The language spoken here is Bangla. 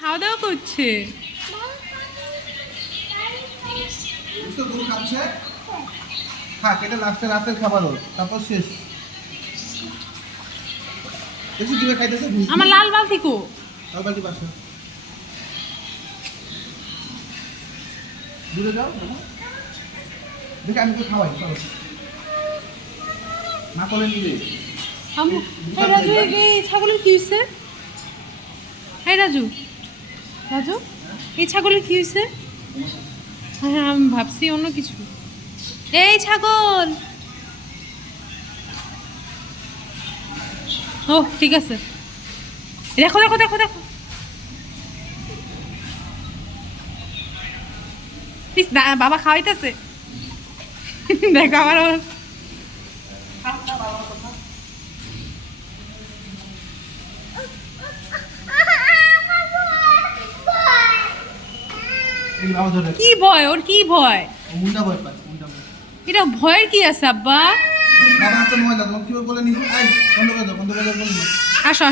খাওয়া দাওয়া করছে থাক এটা লাস্টে রাতের খাবার তারপর শেষ। খাইতেছে আমার লাল বালতি কো। আর বালতি পাশে দূরে যাও বাবা। আমি তো খাওয়াই চলো। না করে নিবে এই রাজু এই- এই ছাগলের কি হয়েছে এই রাজু। রাজু, এই ছাগলের কি হয়েছে? হ্যাঁ আমি ভাবছি অন্য কিছু। এই ছাগল! ও, ঠিক আছে। দেখো দেখো দেখো দেখো। বাবা খাওয়াইতেছে। দেখো আমার আবার- এই বাবা ধরে কি ভয় ওর কি ভয়? মুন্ডা ভয় পায় মুন্ডা ভয়। এটা ভয়ের কি আছে আব্বা? বাবা হাতে ময়লা তোমাকে কি বলে নিব? আই বন্ধ করে দাও বন্ধ করে দাও। আসো